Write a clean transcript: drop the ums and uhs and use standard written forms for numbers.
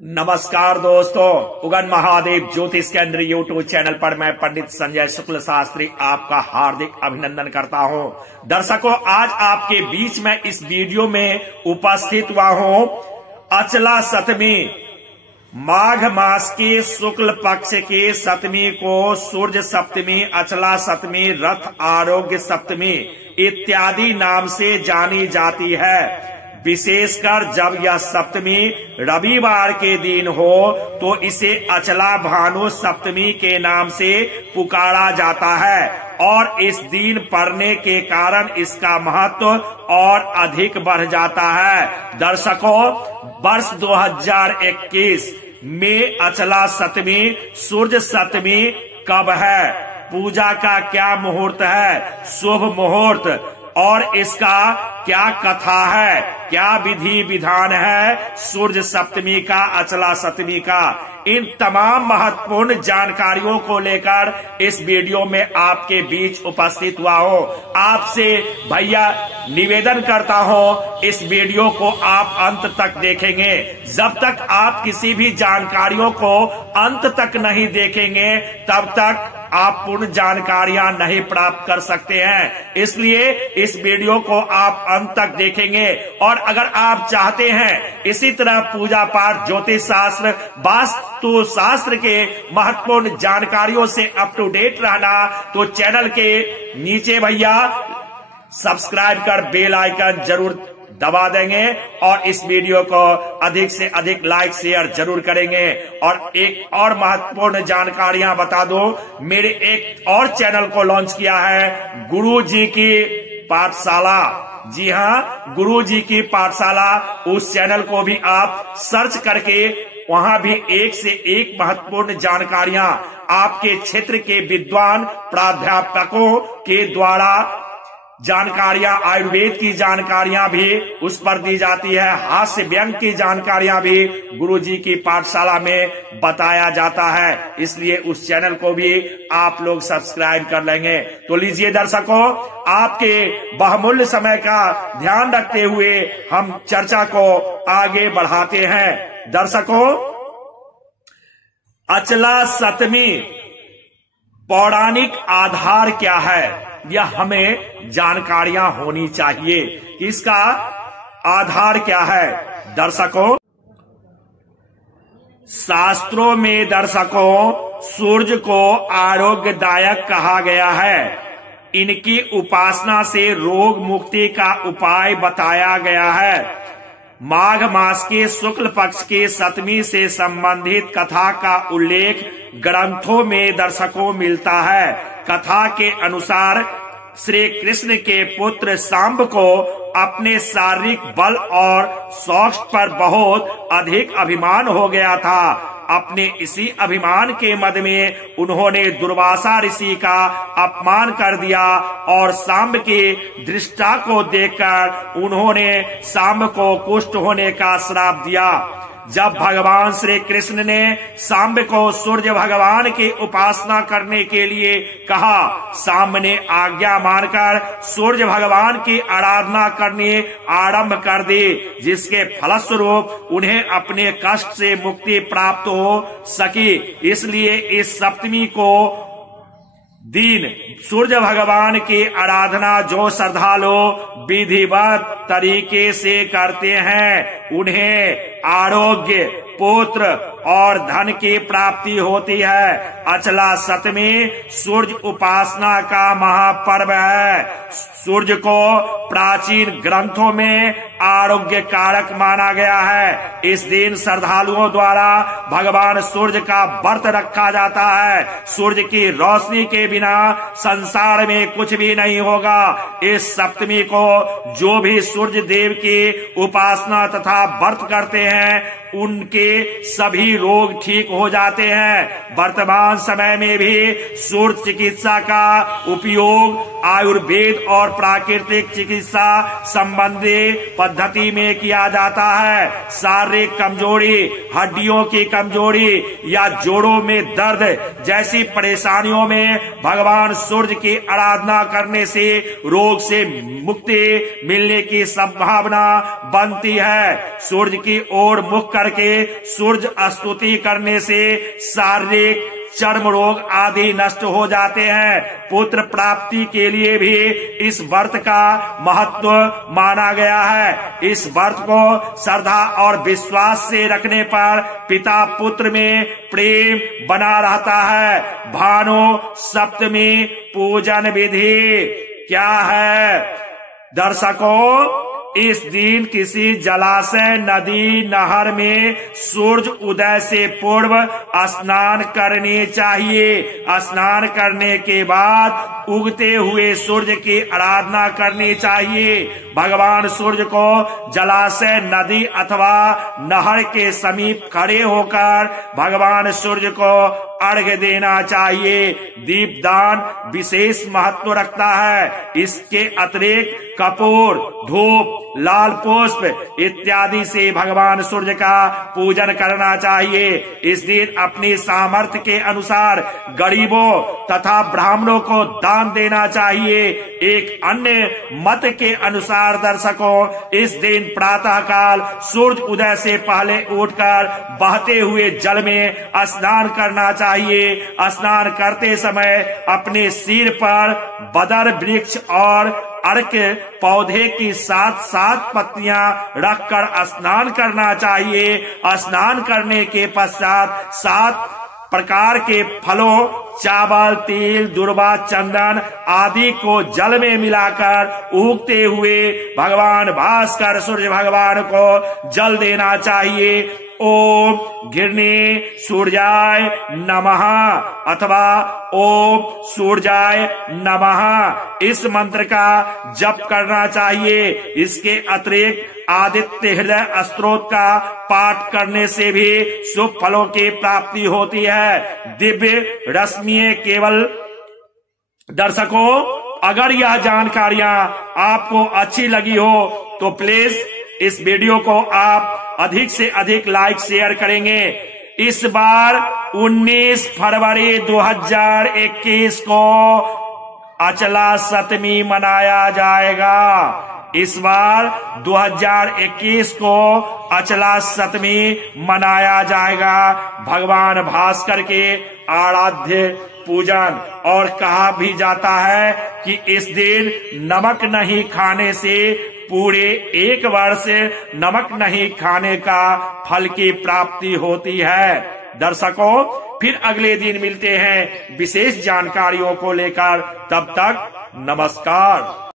नमस्कार दोस्तों, उगन महादेव ज्योतिष केंद्र यूट्यूब चैनल पर मैं पंडित संजय शुक्ल शास्त्री आपका हार्दिक अभिनंदन करता हूं। दर्शकों, आज आपके बीच में इस वीडियो में उपस्थित हुआ हूं। अचला सप्तमी, माघ मास के शुक्ल पक्ष के सप्तमी को सूर्य सप्तमी, अचला सप्तमी, रथ आरोग्य सप्तमी इत्यादि नाम से जानी जाती है। विशेषकर जब यह सप्तमी रविवार के दिन हो तो इसे अचला भानु सप्तमी के नाम से पुकारा जाता है और इस दिन पड़ने के कारण इसका महत्व और अधिक बढ़ जाता है। दर्शकों, वर्ष 2021 में अचला सप्तमी, सूर्य सप्तमी कब है, पूजा का क्या मुहूर्त है, शुभ मुहूर्त और इसका क्या कथा है, क्या विधि विधान है सूर्य सप्तमी का, अचला सप्तमी का, इन तमाम महत्वपूर्ण जानकारियों को लेकर इस वीडियो में आपके बीच उपस्थित हुआ हूं। आपसे भैया निवेदन करता हूं, इस वीडियो को आप अंत तक देखेंगे। जब तक आप किसी भी जानकारियों को अंत तक नहीं देखेंगे तब तक आप पूर्ण जानकारियां नहीं प्राप्त कर सकते हैं। इसलिए इस वीडियो को आप अंत तक देखेंगे और अगर आप चाहते हैं इसी तरह पूजा पाठ, ज्योतिष शास्त्र, वास्तु शास्त्र के महत्वपूर्ण जानकारियों से अप टू डेट रहना तो चैनल के नीचे भैया सब्सक्राइब कर बेल आइकन जरूर दबा देंगे और इस वीडियो को अधिक से अधिक लाइक शेयर जरूर करेंगे। और एक और महत्वपूर्ण जानकारियां बता दूं, मेरे एक और चैनल को लॉन्च किया है, गुरु जी की पाठशाला। जी हाँ, गुरु जी की पाठशाला, उस चैनल को भी आप सर्च करके वहां भी एक से एक महत्वपूर्ण जानकारियां आपके क्षेत्र के विद्वान प्राध्यापकों के द्वारा जानकारियां, आयुर्वेद की जानकारियां भी उस पर दी जाती है, हास्य व्यंग की जानकारियां भी गुरुजी की पाठशाला में बताया जाता है। इसलिए उस चैनल को भी आप लोग सब्सक्राइब कर लेंगे। तो लीजिए दर्शकों, आपके बहुमूल्य समय का ध्यान रखते हुए हम चर्चा को आगे बढ़ाते हैं। दर्शकों, अचला सप्तमी पौराणिक आधार क्या है, यह हमें जानकारियां होनी चाहिए कि इसका आधार क्या है। दर्शकों, शास्त्रों में दर्शकों सूर्य को आरोग्यदायक कहा गया है। इनकी उपासना से रोग मुक्ति का उपाय बताया गया है। माघ मास के शुक्ल पक्ष के सप्तमी से संबंधित कथा का उल्लेख ग्रंथों में दर्शकों मिलता है। कथा के अनुसार श्री कृष्ण के पुत्र सांब को अपने शारीरिक बल और शौक पर बहुत अधिक अभिमान हो गया था। अपने इसी अभिमान के मद में उन्होंने दुर्वासा ऋषि का अपमान कर दिया और सांब की दृष्टा को देखकर उन्होंने सांब को कुष्ठ होने का श्राप दिया। जब भगवान श्री कृष्ण ने सांब को सूर्य भगवान की उपासना करने के लिए कहा, सांब ने आज्ञा मानकर सूर्य भगवान की आराधना करने आरंभ कर दी, जिसके फलस्वरूप उन्हें अपने कष्ट से मुक्ति प्राप्त हो सकी। इसलिए इस सप्तमी को दिन सूर्य भगवान की आराधना जो श्रद्धालु विधिवत तरीके से करते हैं उन्हें आरोग्य, पुत्र और धन की प्राप्ति होती है। अचला सप्तमी सूर्य उपासना का महापर्व है। सूर्य को प्राचीन ग्रंथों में आरोग्य कारक माना गया है। इस दिन श्रद्धालुओं द्वारा भगवान सूर्य का व्रत रखा जाता है। सूर्य की रोशनी के बिना संसार में कुछ भी नहीं होगा। इस सप्तमी को जो भी सूर्य देव की उपासना तथा व्रत करते हैं उनके सभी रोग ठीक हो जाते हैं। वर्तमान समय में भी सूर्य चिकित्सा का उपयोग आयुर्वेद और प्राकृतिक चिकित्सा संबंधी पद्धति में किया जाता है। शारीरिक कमजोरी, हड्डियों की कमजोरी या जोड़ों में दर्द जैसी परेशानियों में भगवान सूर्य की आराधना करने से रोग से मुक्ति मिलने की संभावना बनती है। सूर्य की ओर मुख करके सूर्य स्तुति करने से शारीरिक चर्म रोग आदि नष्ट हो जाते हैं। पुत्र प्राप्ति के लिए भी इस व्रत का महत्व माना गया है। इस व्रत को श्रद्धा और विश्वास से रखने पर पिता पुत्र में प्रेम बना रहता है। भानु सप्तमी पूजन विधि क्या है? दर्शकों, इस दिन किसी जलाशय, नदी, नहर में सूर्य उदय से पूर्व स्नान करनी चाहिए। स्नान करने के बाद उगते हुए सूर्य की आराधना करनी चाहिए। भगवान सूर्य को जलाशय, नदी अथवा नहर के समीप खड़े होकर भगवान सूर्य को अर्घ्य देना चाहिए। दीपदान विशेष महत्व रखता है। इसके अतिरिक्त कपूर, धूप, लाल पुष्प इत्यादि से भगवान सूर्य का पूजन करना चाहिए। इस दिन अपनी सामर्थ्य के अनुसार गरीबों तथा ब्राह्मणों को दान देना चाहिए। एक अन्य मत के अनुसार दर्शकों, इस दिन प्रातः काल सूर्य उदय से पहले उठकर बहते हुए जल में स्नान करना चाहिए। स्नान करते समय अपने सिर पर बदर वृक्ष और अर्क पौधे की 7 पत्तियां रखकर स्नान करना चाहिए। स्नान करने के पश्चात 7 प्रकार के फलों, चावल, तिल, दुर्वा, चंदन आदि को जल में मिलाकर उगते हुए भगवान भास्कर सूर्य भगवान को जल देना चाहिए। ओम घिरनी सूर्याय नमः अथवा ओम सूर्याय नमः इस मंत्र का जप करना चाहिए। इसके अतिरिक्त आदित्य हृदय स्तोत्र का पाठ करने से भी शुभ फलों की प्राप्ति होती है। दिव्य रश्मियां केवल दर्शकों, अगर यह जानकारियां आपको अच्छी लगी हो तो प्लीज इस वीडियो को आप अधिक से अधिक लाइक शेयर करेंगे। इस बार 19 फरवरी 2021 को अचला सप्तमी मनाया जाएगा। इस बार 2021 को अचला सप्तमी मनाया जाएगा। भगवान भास्कर के आराध्य पूजन, और कहा भी जाता है कि इस दिन नमक नहीं खाने से पूरे 1 वर्ष नमक नहीं खाने का फल की प्राप्ति होती है। दर्शकों, फिर अगले दिन मिलते हैं विशेष जानकारियों को लेकर। तब तक नमस्कार।